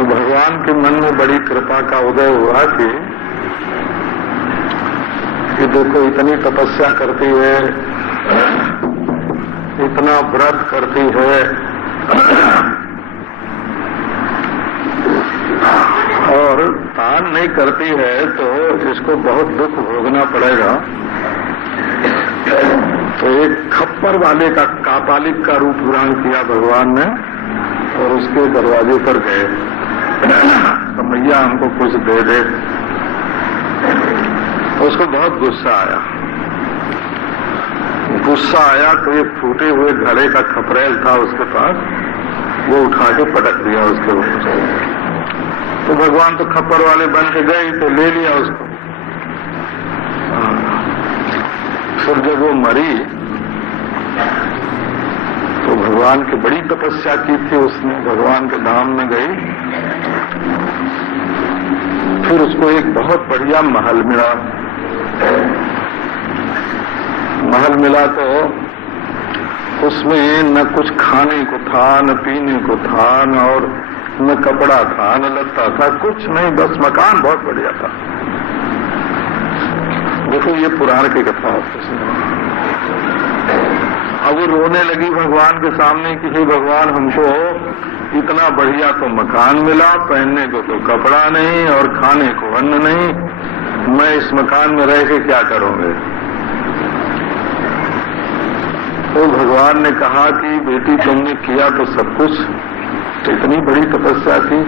तो भगवान के मन में बड़ी कृपा का उदय हुआ कि देखो इतनी तपस्या करती है, इतना व्रत करती है और दान नहीं करती है तो इसको बहुत दुख भोगना पड़ेगा। तो एक खप्पर वाले का कापालिक का रूप ग्रहण किया भगवान ने और उसके दरवाजे पर गए, तो मैया हमको कुछ दे दे। उसको बहुत गुस्सा आया। गुस्सा आया तो एक फूटे हुए घड़े का खपरेल था उसके पास, वो उठा के पटक दिया उसके ऊपर। तो भगवान तो खप्पर वाले बन के गए तो ले लिया उसको। फिर जब वो मरी तो भगवान की बड़ी तपस्या की थी उसने, भगवान के धाम में गई। फिर उसको एक बहुत बढ़िया महल मिला। महल मिला तो उसमें न कुछ खाने को था, न पीने को था, न कपड़ा था, न लत्ता था, कुछ नहीं, बस मकान बहुत बढ़िया था। देखो ये पुराण की कथा है। अब वो रोने लगी भगवान के सामने कि हे भगवान, हमको इतना बढ़िया तो मकान मिला, पहनने को तो कपड़ा नहीं और खाने को अन्न नहीं, मैं इस मकान में रह के क्या करूंगे। तो भगवान ने कहा कि बेटी तुमने किया तो सब कुछ, तो इतनी बड़ी तपस्या की,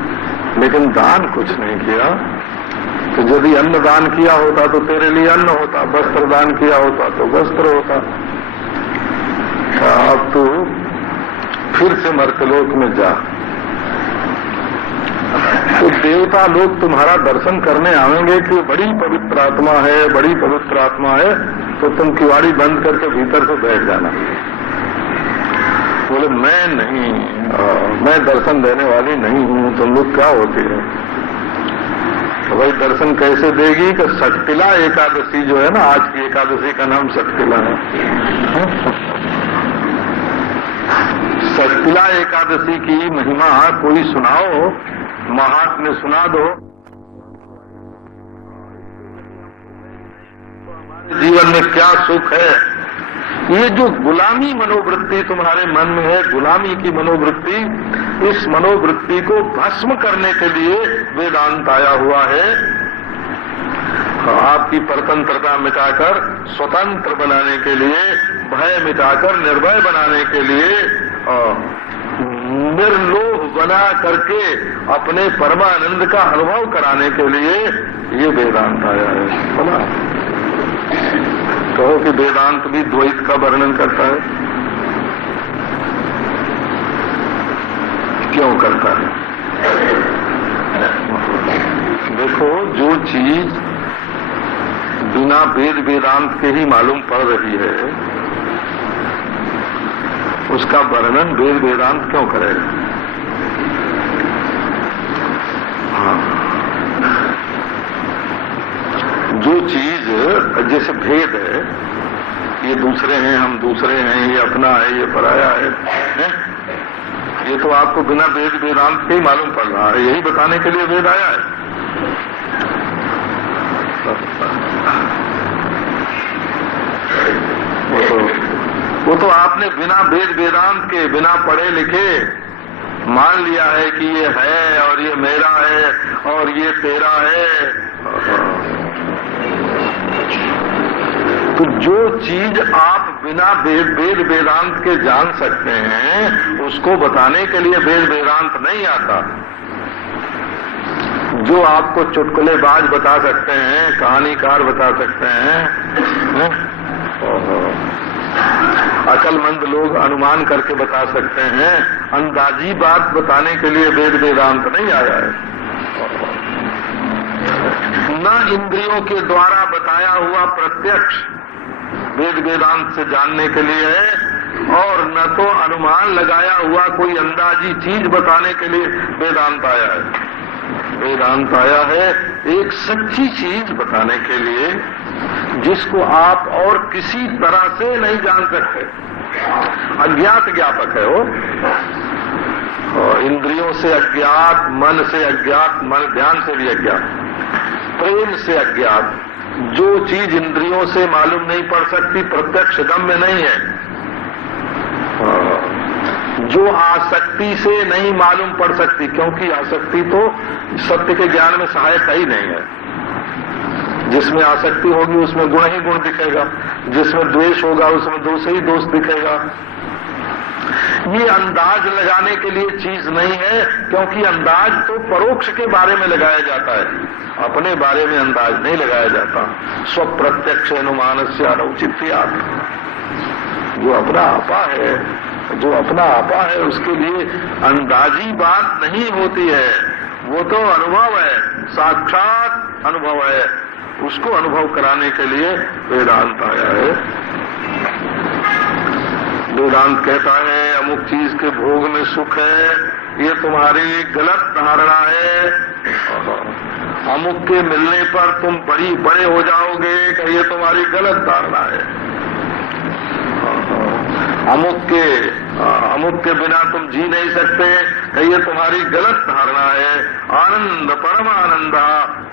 लेकिन दान कुछ नहीं किया। तो यदि अन्न दान किया होता तो तेरे लिए अन्न होता, वस्त्र दान किया होता तो वस्त्र होता। अब तू फिर से मर्त्यलोक में जा। तो देवता लोग तुम्हारा दर्शन करने आवेंगे कि बड़ी पवित्र आत्मा है, बड़ी पवित्र आत्मा है, तो तुम किवाड़ी बंद करके भीतर से बैठ जाना। बोले मैं नहीं, मैं दर्शन देने वाली नहीं हूं, तुम लोग क्या होते हैं। तो भाई दर्शन कैसे देगी कि षटतिला एकादशी जो है ना, आज की एकादशी का नाम षटतिला है। षटतिला एकादशी की महिमा कोई सुनाओ, महात्म्य सुना दो। जीवन में क्या सुख है। ये जो गुलामी मनोवृत्ति तुम्हारे मन में है, गुलामी की मनोवृत्ति, इस मनोवृत्ति को भस्म करने के लिए वेदांत आया हुआ है। आपकी परतंत्रता मिटाकर स्वतंत्र बनाने के लिए, भय मिटाकर निर्भय बनाने के लिए, निर्लोभ बना करके अपने परमानंद का अनुभव कराने के लिए ये वेदांत आया है। बोला कहो कि वेदांत भी द्वैत का वर्णन करता है। क्यों करता है? देखो, जो चीज बिना वेद वेदांत के ही मालूम पड़ रही है, उसका वर्णन वेद वेदांत क्यों करेगा? हाँ, जो चीज जैसे भेद है, ये दूसरे हैं, हम दूसरे हैं, ये अपना है, ये पराया है, ये तो आपको बिना वेद वेदांत के ही मालूम पड़ रहा है। यही बताने के लिए वेद आया है। वो तो आपने बिना वेद वेदांत के, बिना पढ़े लिखे मान लिया है कि ये है और ये मेरा है और ये तेरा है। तो जो चीज आप बिना वेद वेदांत के जान सकते हैं, उसको बताने के लिए वेद वेदांत नहीं आता। जो आपको चुटकुलेबाज बता सकते हैं, कहानीकार बता सकते हैं, अकलमंद लोग अनुमान करके बता सकते हैं, अंदाजी बात बताने के लिए वेद वेदांत नहीं आया है। न इंद्रियों के द्वारा बताया हुआ प्रत्यक्ष वेद वेदांत से जानने के लिए है, और न तो अनुमान लगाया हुआ कोई अंदाजी चीज बताने के लिए वेदांत आया है। वेदांत आया है एक सच्ची चीज बताने के लिए, जिसको आप और किसी तरह से नहीं जान सकते। अज्ञात ज्ञापक है वो, और इंद्रियों इंद्रियों से अज्ञात, मन से अज्ञात, मन ध्यान से भी अज्ञात, प्रेम से अज्ञात, जो चीज इंद्रियों से मालूम नहीं पड़ सकती, प्रत्यक्ष गम्य नहीं है, जो आसक्ति से नहीं मालूम पड़ सकती, क्योंकि आसक्ति तो सत्य के ज्ञान में सहायक ही नहीं है। जिसमें आसक्ति होगी उसमें गुण ही गुण दिखेगा, जिसमें द्वेष होगा उसमें दोष ही दोष दिखेगा। ये अंदाज लगाने के लिए चीज नहीं है, क्योंकि अंदाज तो परोक्ष के बारे में लगाया जाता है, अपने बारे में अंदाज नहीं लगाया जाता। स्वप्रत्यक्ष अनुमानस्य अनौचित्यात्, जो अपना आपा है, जो अपना आपा है उसके लिए अंदाजी बात नहीं होती है, वो तो अनुभव है, साक्षात अनुभव है। उसको अनुभव कराने के लिए वेदांत आया है। वेदांत कहता है अमुक चीज के भोग में सुख है, ये तुम्हारी गलत धारणा है, अमुक के मिलने पर तुम बड़े हो जाओगे, कि ये तुम्हारी गलत धारणा है, अमुक के बिना तुम जी नहीं सकते, कि ये तुम्हारी गलत धारणा है। आनंद परमानंद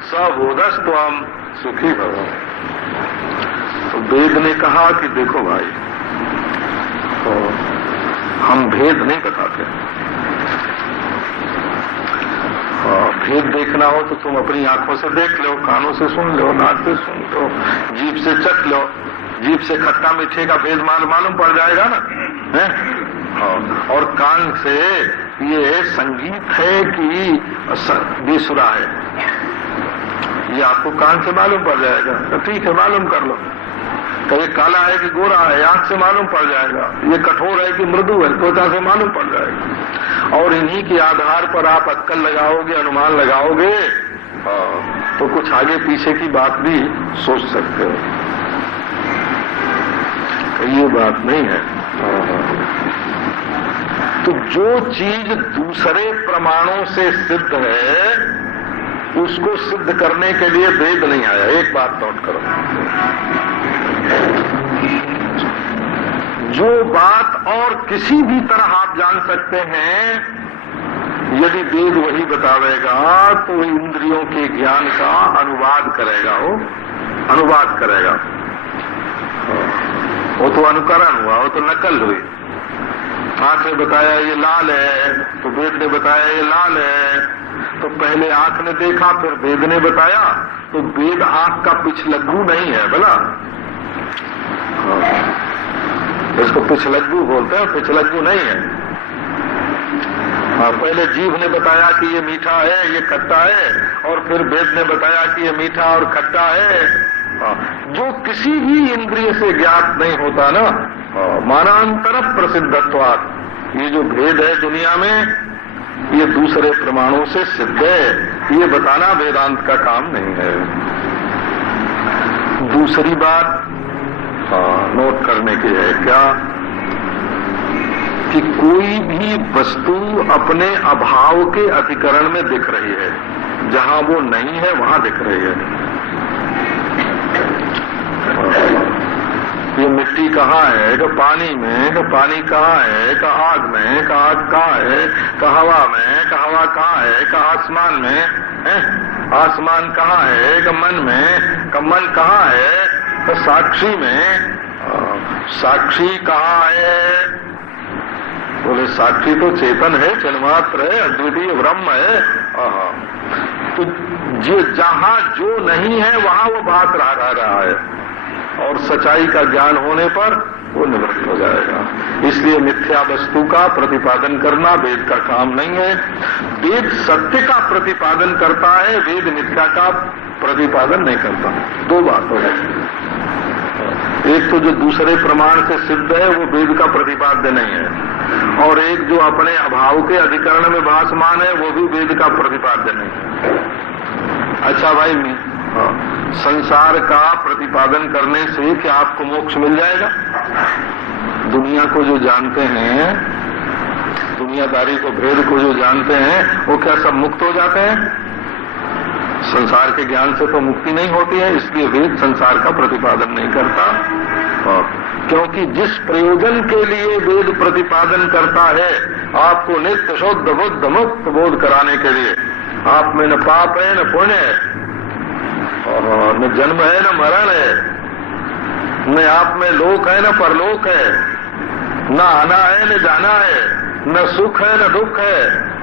सबोधस्त्वम सुखी भव। तो वेद ने कहा कि देखो भाई, तो हम भेद नहीं बताते, भेद देखना हो तो तुम अपनी आंखों से देख लो, कानों से सुन लो, नाक से सुन लो, जीभ से चख लो, जीभ से खट्टा मीठे का भेद मालूम पड़ जाएगा ना, है? और कान से ये संगीत है कि बेसुरा है, ये आपको कान से मालूम पड़ जाएगा। तो ठीक है, मालूम कर लो। तो ये काला है कि गोरा है, आंख से मालूम पड़ जाएगा। ये कठोर है कि मृदु है, त्वचा से मालूम पड़ जाएगा। और इन्हीं के आधार पर आप अक्कल लगाओगे, अनुमान लगाओगे, तो कुछ आगे पीछे की बात भी सोच सकते हो। तो ये बात नहीं है। तो जो चीज दूसरे प्रमाणों से सिद्ध है, उसको सिद्ध करने के लिए वेद नहीं आया। एक बात नोट करो, जो बात और किसी भी तरह आप जान सकते हैं, यदि वेद वही बतावेगा तो इंद्रियों के ज्ञान का अनुवाद करेगा, वो अनुवाद करेगा। वो तो अनुकरण हुआ, वो तो नकल हुई। आंख ने बताया ये लाल है, तो वेद ने बताया ये लाल है। तो पहले आंख ने देखा, फिर वेद ने बताया, तो वेद आंख का पिछलग्गू नहीं है भला, इसको पिछलग्गू बोलते हैं, पिछलग्गू नहीं है। पहले जीभ ने बताया कि ये मीठा है, ये खट्टा है, और फिर वेद ने बताया कि ये मीठा और खट्टा है। जो किसी भी इंद्रिय से ज्ञात नहीं होता ना, मानांतर प्रसिद्धत्वात्, ये जो भेद है दुनिया में, ये दूसरे प्रमाणों से सिद्ध है। ये बताना वेदांत का काम नहीं है। दूसरी बात नोट करने की है क्या, कि कोई भी वस्तु अपने अभाव के अधिकरण में दिख रही है, जहां वो नहीं है वहां दिख रही है। ये मिट्टी कहाँ है, कि पानी में, कि पानी कहाँ है, कि आग में, कि आग कहाँ है, कि हवा में, कि हवा कहाँ है, कि आसमान में है, आसमान कहाँ है, कि मन में, कि मन कहाँ है, कि साक्षी में, साक्षी कहाँ है। बोले साक्षी तो चेतन है, चिन्मात्र है, अद्वितीय ब्रह्म है। तो जहां जो नहीं है वहां वो बात रहा है, और सच्चाई का ज्ञान होने पर वो निवृत्त हो जाएगा। इसलिए मिथ्या वस्तु का प्रतिपादन करना वेद का काम नहीं है। वेद सत्य का प्रतिपादन करता है, वेद मिथ्या का प्रतिपादन नहीं करता। दो बातों है, एक तो जो दूसरे प्रमाण से सिद्ध है वो वेद का प्रतिपाद्य नहीं है, और एक जो अपने अभाव के अधिकरण में भासमान है वो भी वेद का प्रतिपाद्य नहीं है। अच्छा भाई, संसार का प्रतिपादन करने से क्या आपको मोक्ष मिल जाएगा? दुनिया को जो जानते हैं, दुनियादारी को, भेद को जो जानते हैं, वो क्या सब मुक्त हो जाते हैं? संसार के ज्ञान से तो मुक्ति नहीं होती है। इसलिए वेद संसार का प्रतिपादन नहीं करता, क्योंकि जिस प्रयोजन के लिए वेद प्रतिपादन करता है आपको नित्य शुद्ध बुद्ध मुक्त बोध कराने के लिए। आप में न पाप है न पुण्य है, और न जन्म है न मरण है, न आप में लोक है न परलोक है, न आना है न जाना है, न सुख है न दुख है।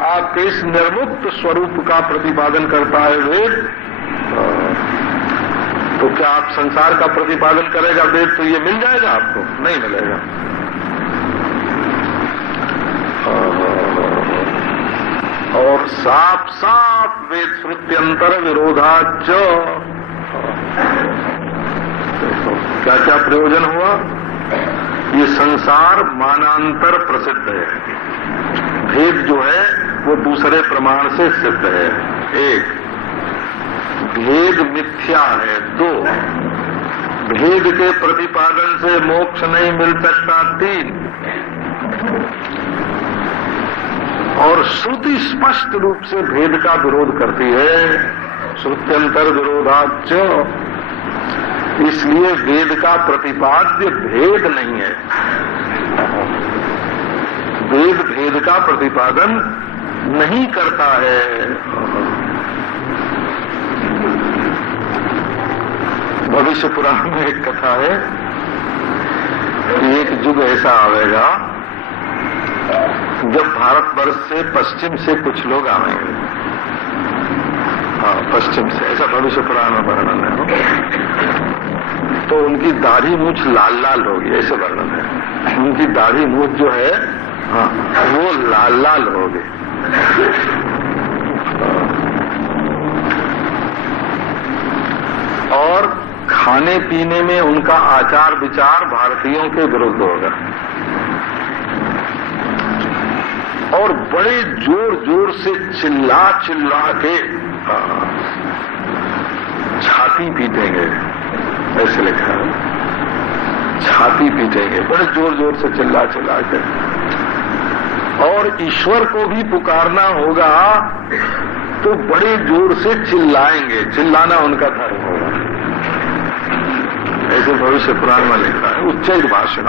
आपके इस निर्मुक्त स्वरूप का प्रतिपादन करता है वेद। तो क्या आप संसार का प्रतिपादन करेगा वेद तो ये मिल जाएगा आपको? नहीं मिलेगा। और साफ साफ वेद श्रुत्यंतर विरोधाच। क्या क्या प्रयोजन हुआ? ये संसार मानांतर प्रसिद्ध है। भेद जो है वो दूसरे प्रमाण से सिद्ध है। एक, भेद मिथ्या है। दो, भेद के प्रतिपादन से मोक्ष नहीं मिल सकता। तीन, और श्रुति स्पष्ट रूप से भेद का विरोध करती है, श्रुत्यंतर विरोधाच। इसलिए वेद का प्रतिपाद्य भेद नहीं है। वेद भेद का प्रतिपादन नहीं करता है। भविष्य पुराण में एक कथा है कि एक युग ऐसा आवेगा जब भारतवर्ष से पश्चिम से कुछ लोग आएंगे। हाँ, पश्चिम से, ऐसा भविष्य पुराण में वर्णन है। तो उनकी दाढ़ी मूछ लाल लाल होगी, ऐसे वर्णन है। उनकी दाढ़ी मूछ जो है, हाँ, वो लाल लाल होगी। और खाने पीने में उनका आचार विचार भारतीयों के विरुद्ध होगा। और बड़े जोर जोर से चिल्ला चिल्ला के छाती पीटेंगे, ऐसे लिखा है। छाती पीटेंगे बड़े जोर जोर से चिल्ला चिल्ला के। और ईश्वर को भी पुकारना होगा तो बड़े जोर से चिल्लाएंगे। चिल्लाना उनका धर्म होगा, ऐसे भविष्य पुराण में लिखा है। उच्चैर भाषण।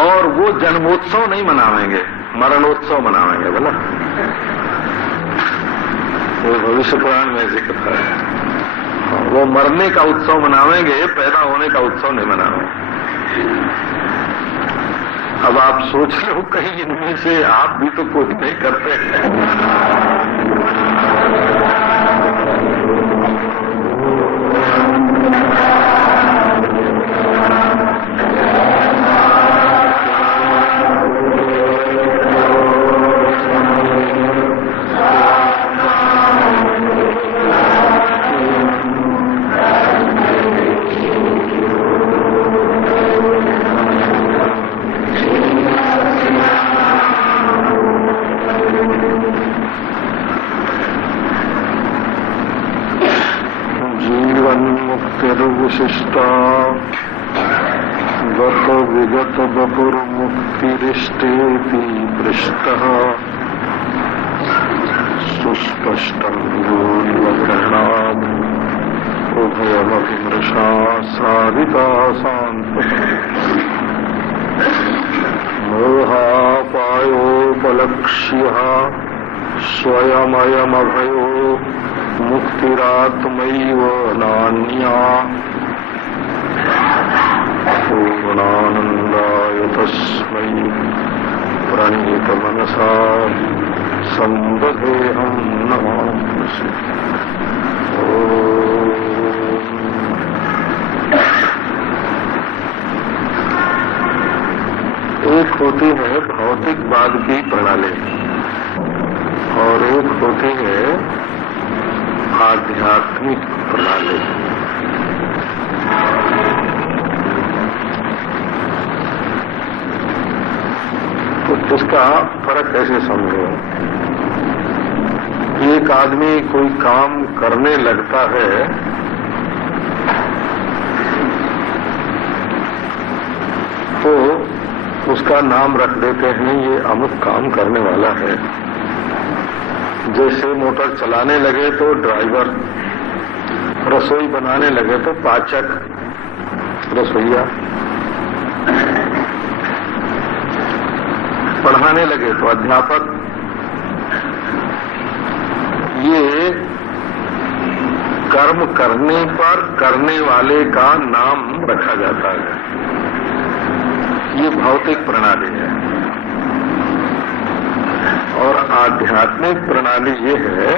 और वो जन्मोत्सव नहीं मनावेंगे, मरणोत्सव मनावेंगे। बोला वो भविष्य पुराण में जिक्र है। वो मरने का उत्सव मनावेंगे, पैदा होने का उत्सव नहीं मनावेंगे। अब आप सोच लो कहीं इनमें से आप भी तो कुछ नहीं करते हैं। विशिष्टा गत विगत वपुर्मुक्तिरिष्टेति पृष्टः सुस्पष्टं योनिवग्रहणात् उभयमपि मृषा सारिता मोहापायोपलक्ष्यः स्वयमयमभयो मुक्तिरात्मैव नान्या पूर्णानन्दाय तस्मै प्रणीतमनसा संदधेऽहं नमामि। एक होती है भौतिकवाद की प्रणाली और एक होती है आध्यात्मिक प्रणाली। तो इसका फर्क कैसे समझो? एक आदमी कोई काम करने लगता है तो उसका नाम रख देते हैं ये अमुक काम करने वाला है। जैसे मोटर चलाने लगे तो ड्राइवर, रसोई बनाने लगे तो पाचक, रसोईया। पढ़ाने लगे तो अध्यापक, ये कर्म करने पर करने वाले का नाम रखा जाता है। ये भौतिक प्रणाली है। और आध्यात्मिक प्रणाली ये है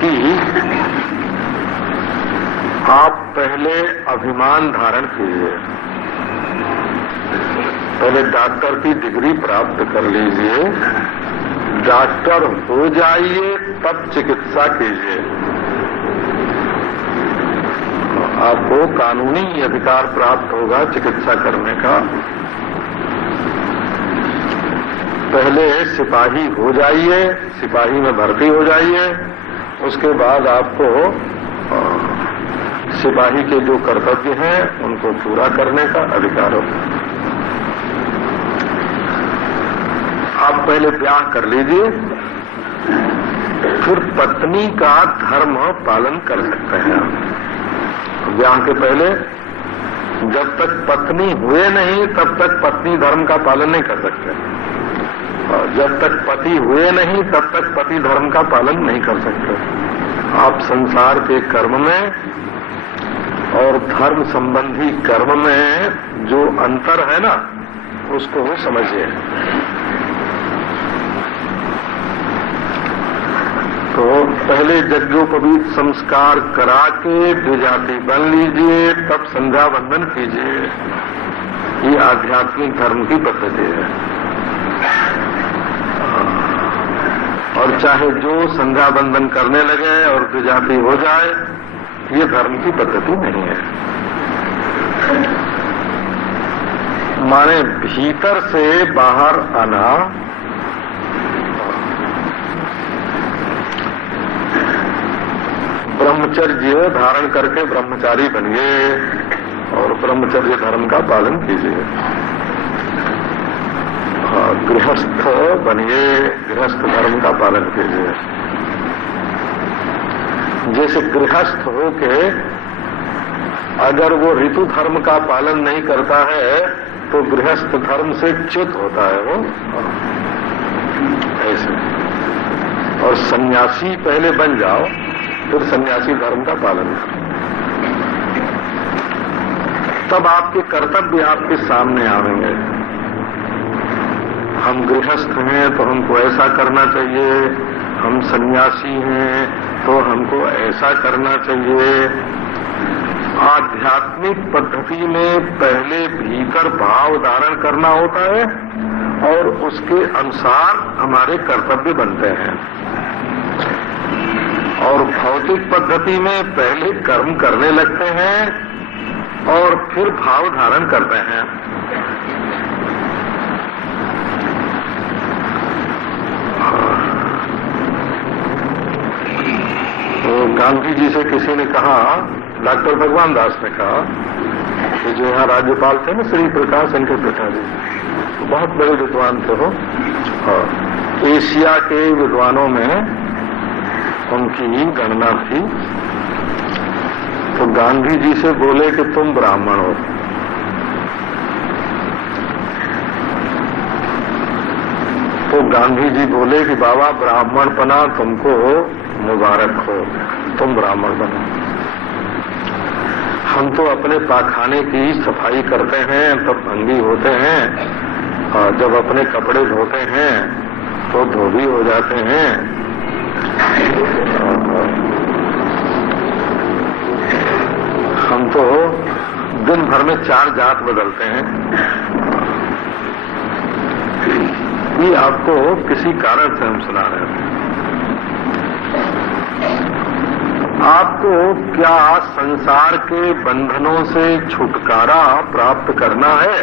कि आप पहले अभिमान धारण कीजिए, पहले डॉक्टर की डिग्री प्राप्त कर लीजिए, डॉक्टर हो जाइए तब चिकित्सा कीजिए। आपको कानूनी अधिकार प्राप्त होगा चिकित्सा करने का। पहले सिपाही हो जाइए, सिपाही में भर्ती हो जाइए, उसके बाद आपको सिपाही के जो कर्तव्य हैं उनको पूरा करने का अधिकार होगा। आप पहले ब्याह कर लीजिए, फिर पत्नी का धर्म पालन कर सकते हैं आप। ब्याह के पहले जब तक पत्नी हुए नहीं तब तक पत्नी धर्म का पालन नहीं कर सकते, और जब तक पति हुए नहीं तब तक पति धर्म का पालन नहीं कर सकते। आप संसार के कर्म में और धर्म संबंधी कर्म में जो अंतर है ना, उसको समझिए। तो पहले यज्ञोपवीत संस्कार करा के द्विजाति बन लीजिए, तब संध्या बंदन कीजिए। ये आध्यात्मिक धर्म की पद्धति है। और चाहे जो संध्या बंदन करने लगे और द्विजाति हो जाए, ये धर्म की पद्धति नहीं है। माने भीतर से बाहर आना, ब्रह्मचर्य धारण करके ब्रह्मचारी बनिए और ब्रह्मचर्य धर्म का पालन कीजिए। गृहस्थ बनिए, गृहस्थ धर्म का पालन कीजिए। जैसे गृहस्थ होके अगर वो ऋतु धर्म का पालन नहीं करता है तो गृहस्थ धर्म से च्युत होता है वो, ऐसे। और सन्यासी पहले बन जाओ, फिर सन्यासी धर्म का पालन करो, तब आपके कर्तव्य आपके सामने आएंगे। हम गृहस्थ हैं तो हमको ऐसा करना चाहिए, हम सन्यासी हैं तो हमको ऐसा करना चाहिए। आध्यात्मिक पद्धति में पहले भीतर भाव धारण करना होता है और उसके अनुसार हमारे कर्तव्य बनते हैं। और भौतिक पद्धति में पहले कर्म करने लगते हैं और फिर भाव धारण करते हैं। तो गांधी जी से किसी ने कहा, डॉक्टर भगवान दास ने कहा कि जो यहाँ राज्यपाल थे ना, श्री प्रकाश, इनके पिताजी, तो बहुत बड़े विद्वान थे हो, और एशिया के विद्वानों में उनकी गणना थी। तो गांधी जी से बोले कि तुम ब्राह्मण हो। तो गांधी जी बोले कि बाबा ब्राह्मणपना तुमको मुबारक हो, तुम ब्राह्मण बनो। हम तो अपने पाखाने की सफाई करते हैं तब भंगी होते हैं, और जब अपने कपड़े धोते हैं तो धोबी हो जाते हैं। हम तो दिन भर में 4 जात बदलते हैं। ये आपको किसी कारण से हम सुना रहे हैं। आपको क्या संसार के बंधनों से छुटकारा प्राप्त करना है?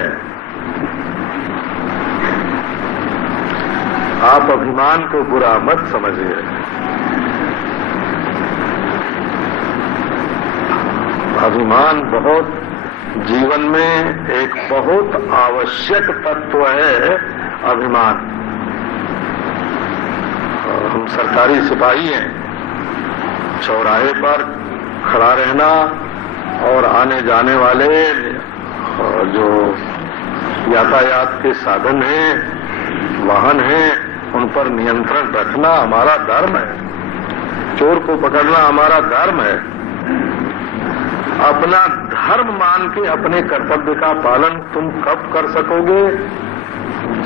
आप अभिमान को बुरा मत समझिए। अभिमान बहुत जीवन में एक बहुत आवश्यक तत्व है। अभिमान, हम सरकारी सिपाही हैं, चौराहे पर खड़ा रहना और आने जाने वाले जो यातायात के साधन हैं, वाहन हैं, उन पर नियंत्रण रखना हमारा धर्म है। चोर को पकड़ना हमारा धर्म है। अपना धर्म मान के अपने कर्तव्य का पालन तुम कब कर सकोगे?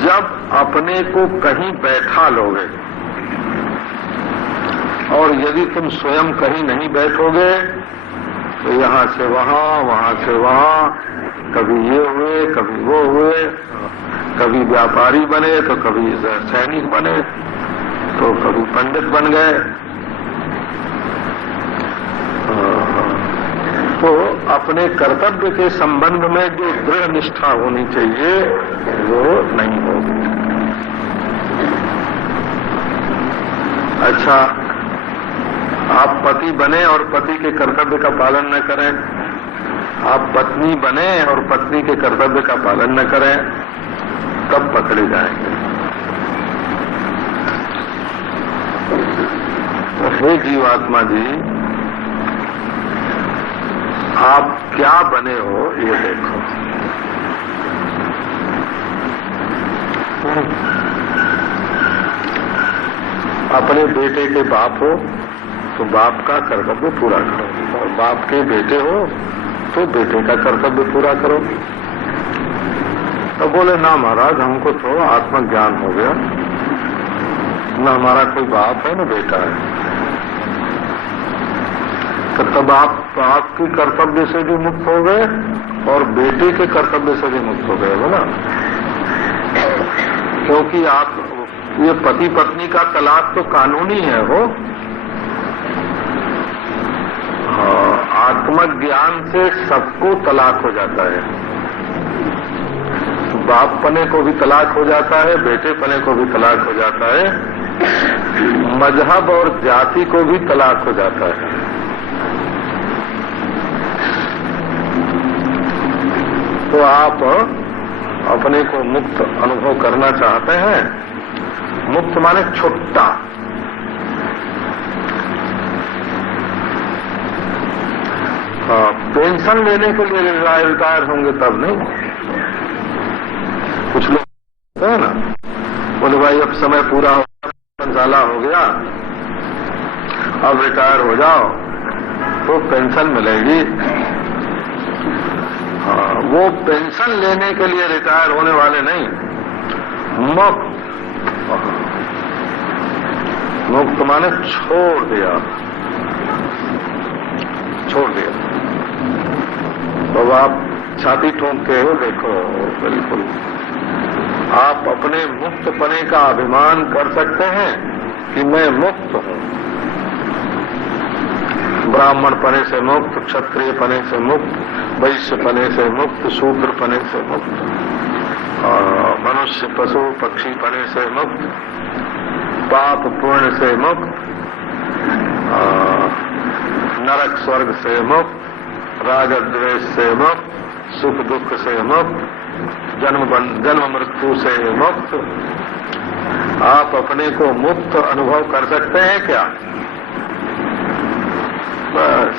जब अपने को कहीं बैठा लोगे। और यदि तुम स्वयं कहीं नहीं बैठोगे तो यहां से वहां से वहां, कभी ये हुए, कभी वो हुए, कभी व्यापारी बने तो कभी सैनिक बने तो कभी पंडित बन गए। तो अपने कर्तव्य के संबंध में जो दृढ़ निष्ठा होनी चाहिए वो नहीं होगी। अच्छा, आप पति बने और पति के कर्तव्य का पालन न करें, आप पत्नी बने और पत्नी के कर्तव्य का पालन न करें, तब पकड़े जाएंगे। तो हे जीवात्मा जी, आप क्या बने हो ये देखो। अपने बेटे के बाप हो तो बाप का कर्तव्य पूरा करो, और बाप के बेटे हो तो बेटे का कर्तव्य पूरा करो। तो बोले ना महाराज, हमको तो आत्मज्ञान हो गया, न हमारा कोई बाप है न बेटा है। तो तब आप आपके कर्तव्य से भी मुक्त हो गए और बेटे के कर्तव्य से भी मुक्त हो गए, बोला। क्योंकि आप ये पति पत्नी का तलाक तो कानूनी है हो। आत्मज्ञान से सबको तलाक हो जाता है। बाप पने को भी तलाक हो जाता है, बेटे पने को भी तलाक हो जाता है, मजहब और जाति को भी तलाक हो जाता है। तो आप अपने को मुक्त अनुभव करना चाहते हैं? मुक्त माने छुट्टा। पेंशन लेने के लिए रिटायर होंगे तब नहीं। कुछ लोग होते हैं ना, बोले भाई अब समय पूरा हो गया, साला हो गया, अब रिटायर हो जाओ तो पेंशन मिलेगी। वो पेंशन लेने के लिए रिटायर होने वाले नहीं, मुक्त। मुक्त माने छोड़ दिया, छोड़ दिया। तो आप छाती ठोंक के हो देखो, बिल्कुल आप अपने मुक्तपने का अभिमान कर सकते हैं कि मैं मुक्त हूं। ब्राह्मण पने से मुक्त, क्षत्रिय पने से मुक्त, वैश्य पने से मुक्त, शूद्र पने से मुक्त, मनुष्य पशु पक्षी पने से मुक्त, पाप पुण्य से मुक्त, नरक स्वर्ग से मुक्त, राग द्वेष से मुक्त, सुख दुख से मुक्त, जन्म मृत्यु से मुक्त। आप अपने को मुक्त अनुभव कर सकते हैं क्या? बस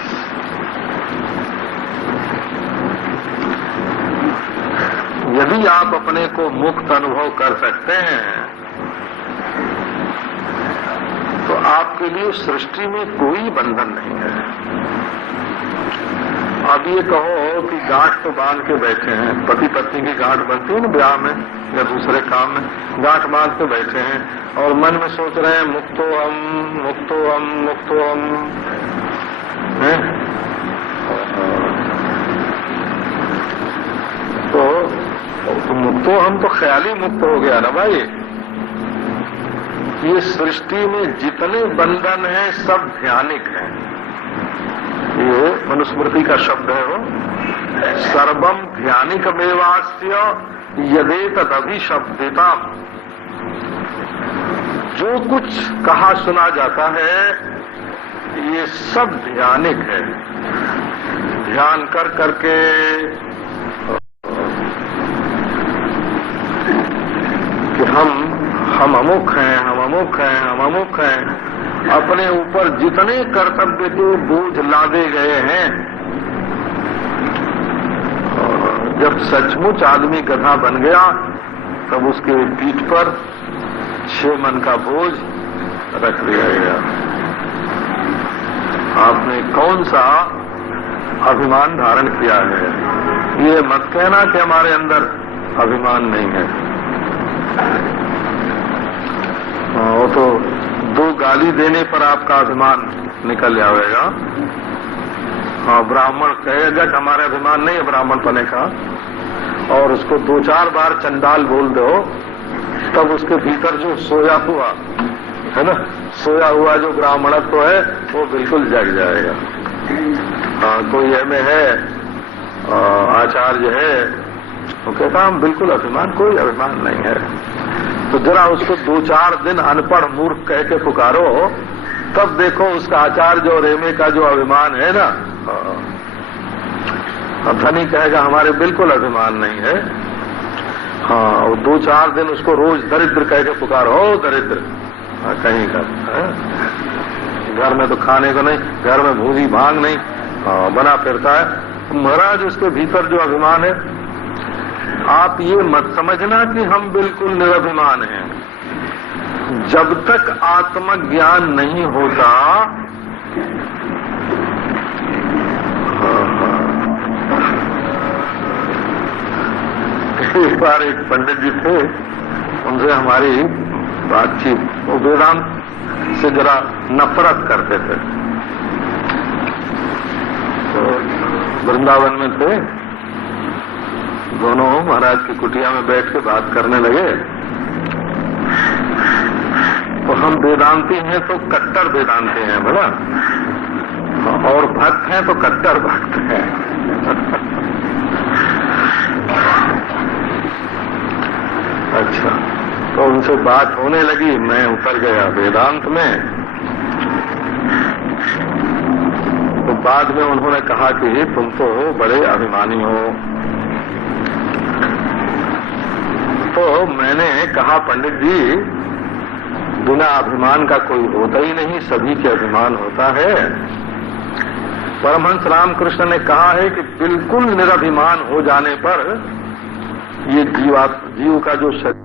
यदि आप अपने को मुक्त अनुभव कर सकते हैं तो आपके लिए सृष्टि में कोई बंधन नहीं है। अब ये कहो कि गांठ तो बांध के बैठे हैं, पति पत्नी की गांठ बनती है ना ब्याह में या दूसरे काम में, गांठ बांध के बैठे हैं और मन में सोच रहे हैं मुक्तो हम, मुक्तो हम, मुक्तो हम। तो मुक्तो हम तो ख्याली मुक्त हो गया ना भाई। ये सृष्टि में जितने बंधन हैं सब ध्यानिक हैं। ये मनुस्मृति का शब्द है वो, सर्वम ध्यानिक मेवास्य यदेत अभिशब्दिता। जो कुछ कहा सुना जाता है ये सब ध्यानिक है। ध्यान कर करके कि हम अमुख हैं, हम अमुख हैं, हम अमुख हैं, अपने ऊपर जितने कर्तव्य के बोझ लादे गए हैं, जब सचमुच आदमी गधा बन गया तब उसके पीठ पर 6 मन का बोझ रख दिया गया। आपने कौन सा अभिमान धारण किया है? ये मत कहना कि हमारे अंदर अभिमान नहीं है। वो तो 2 गाली देने पर आपका अभिमान निकल जाएगा। हाँ, ब्राह्मण कहेगा कि हमारे अभिमान नहीं है ब्राह्मण पने का, और उसको 2-4 बार चंडाल बोल दो तब उसके भीतर जो सोया हुआ है ना, सोया हुआ जो ब्राह्मणत्व है वो बिल्कुल जग जाएगा। कोई में है आचार्य है, वो कहता हम बिल्कुल अभिमान, कोई अभिमान नहीं है। तो जरा उसको 2-4 दिन अनपढ़ मूर्ख कह के पुकारो, तब देखो उसका आचार्य और एमए का जो अभिमान है ना, धनी कहेगा हमारे बिल्कुल अभिमान नहीं है। हाँ, और 2-4 दिन उसको रोज दरिद्र कह के पुकारो, हो दरिद्र कहीं का घर में तो खाने को नहीं, घर में भूसी भांग नहीं, बना फिरता है। महाराज उसके भीतर जो अभिमान है, आप ये मत समझना कि हम बिल्कुल निरभिमान हैं। जब तक आत्मज्ञान नहीं होता, एक बार एक पंडित जी थे, उनसे हमारी बातचीत, वो वेदांत से जरा नफरत करते थे। तो वृंदावन में थे, दोनों महाराज की कुटिया में बैठ के बात करने लगे। तो हम वेदांती हैं तो कट्टर वेदांती हैं बोला, और भक्त हैं तो कट्टर भक्त हैं। अच्छा, तो उनसे बात होने लगी, मैं उतर गया वेदांत में। तो बाद में उन्होंने कहा कि तुम तो बड़े अभिमानी हो। तो मैंने कहा पंडित जी, बिना अभिमान का कोई होता ही नहीं, सभी के अभिमान होता है। परमहंस रामकृष्ण ने कहा है कि बिल्कुल निरभिमान हो जाने पर ये जीव का जो शरीर